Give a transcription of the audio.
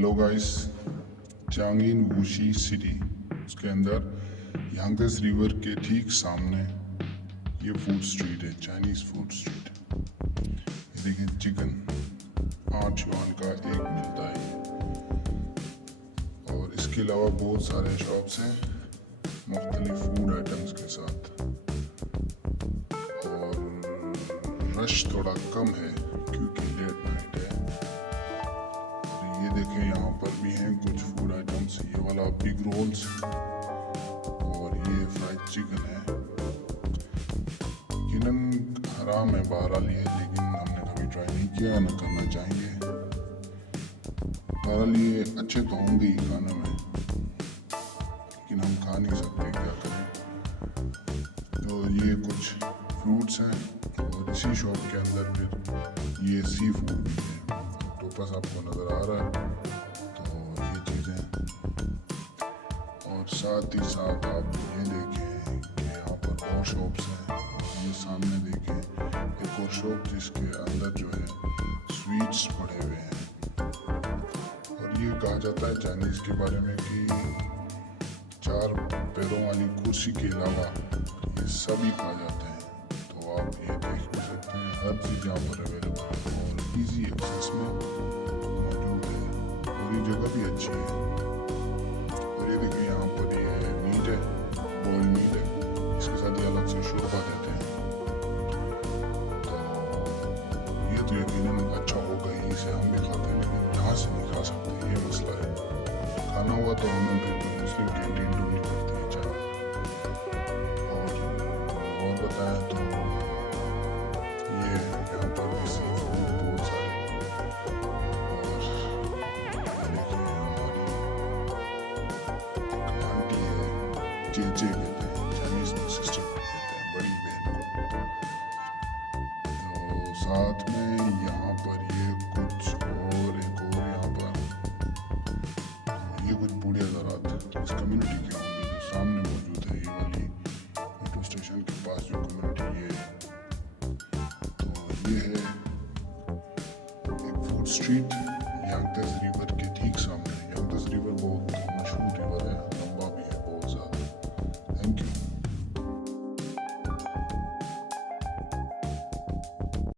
Hello guys, चांगिन वुशी city, उसके अंदर यांगत्ze river के ठीक सामने ये फूड स्ट्रीट है, चाइनीज़ फूड स्ट्रीट। ये देखिए, चिकन 8 युआन का एक मिलता है और इसके अलावा बहुत सारे शॉप्स हैं मुख्तलिफ फूड आइटम्स के साथ। और रश थोड़ा कम है क्योंकि लेट नाइट है। ये देखें, यहाँ पर भी हैं कुछ फूड आइटम्स। ये वाला बिग रोल्स और ये फ्राइड चिकन है। यकीनन हराम है बहरहाल ये, लेकिन हमने कभी ट्राई नहीं किया, ना करना चाहेंगे। बहरहाल ये अच्छे तो होंगे ही खाने में, लेकिन हम खा नहीं सकते, क्या करें। तो ये कुछ फ्रूट्स हैं और इसी शॉप के अंदर फिर ये सी फूड भी है। ऑक्टोपस आपको नज़र आ रहा है, तो ये चीज़ें। और साथ ही साथ आप ये देखें कि यहाँ पर और शॉप्स हैं। ये सामने देखें एक और शॉप जिसके अंदर जो है स्वीट्स पड़े हुए हैं। और ये कहा जाता है चाइनीज़ के बारे में कि 4 पैरों वाली कुर्सी के अलावा ये सभी खा जाते हैं। तो आप ये देख भी सकते हैं, हर चीज़ यहाँ पर अवेलेबल है और इजी एक्सेस में मौजूद है। और ये जगह भी अच्छी है। और ये देखिए, यहाँ पर ये मीट है, बॉइल्ड मीट है, इसके साथ ये अलग से शोरबा देते हैं। तो ये तो यकीनन अच्छा होगा ही, इसे हम भी खाते हैं, लेकिन यहाँ से नहीं खा सकते, ये मसला है। खाना हुआ तो हमें फिर मुस्लिम कैंटीन ढूंढनी पड़ती है चाहे। और बताएं तो ये यहाँ पर भी सी फूड बहुत सारे। और ये देखिए, हमारी एक आंटी है, चेचे कहते हैं, चाइनीज़ में सिस्टर कहते हैं, बड़ी बहन को। तो साथ में यहाँ पर ये कुछ और एक और यहाँ पर ये कुछ बूढ़े हज़रात इस कम्युनिटी के होंगे जो सामने मौजूद है, ये वाली मेट्रो स्टेशन के पास जो कम्युनिटी ये है। तो ये है एक फूड स्ट्रीट